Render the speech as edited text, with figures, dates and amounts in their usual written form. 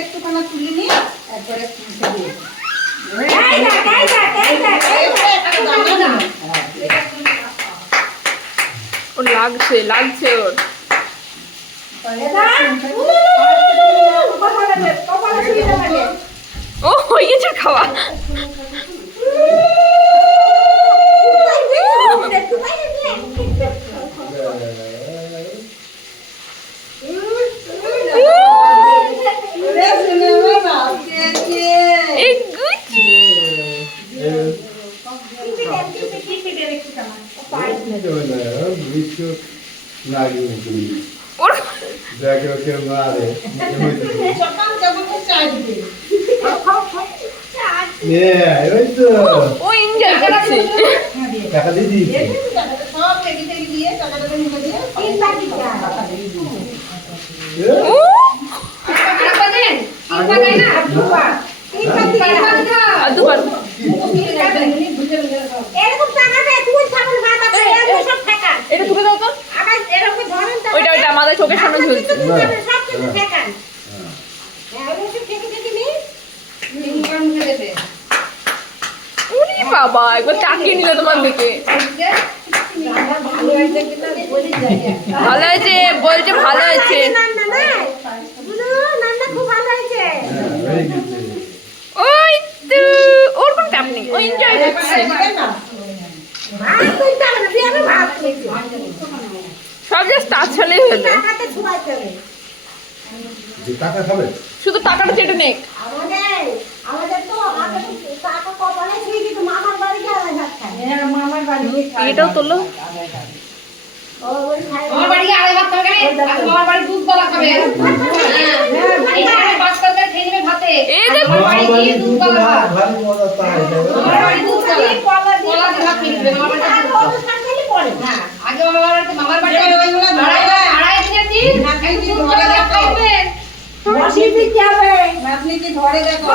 একটুখানা তুলে নিয়ে একবারে ওর লাগছে লাগছে ওর ও হয়ে গেছে খাওয়া ও এনজয় করছে টাকা দিয়ে দিই সব টেকি টেকি দিয়ে টাকাটা দিয়ে দিয়ে দুবার এটা তুলে দাও তো ওইটা ওইটা আমাদের চোখের সামনে ঝুলছে উনি বাবা একবার তাকিয়ে নিল তোমার দিকে ভালো হয়েছে বলছে ভালো হয়েছে ওই তো ওর কোনো চাপ নেই ও এনজয় করছে সব জাস্ট তাছাড়াই হলো টাকা খাবে শুধু টাকাটা চেটে নেই এটাও তোলো আমার বাড়ি আড়াই ভাত খাবে আমার বাড়ি দুধ কলা খাবে এইখানে পাঁচ তরকারি খেয়ে নেবে ভাতে এই দেখো আমার বাড়ি দিয়ে দুধ কলা ভালো মজা পায় আমার বাড়ি দুধ কলা কলা দিয়ে ভাত খেয়ে নেবে আমার বাড়ি হ্যাঁ আগে মামার বাড়ি আড়াই দিনের দিন দুধ কলা খাইবে রসিদ দিতে হবে আপনি কি ধরে দেখো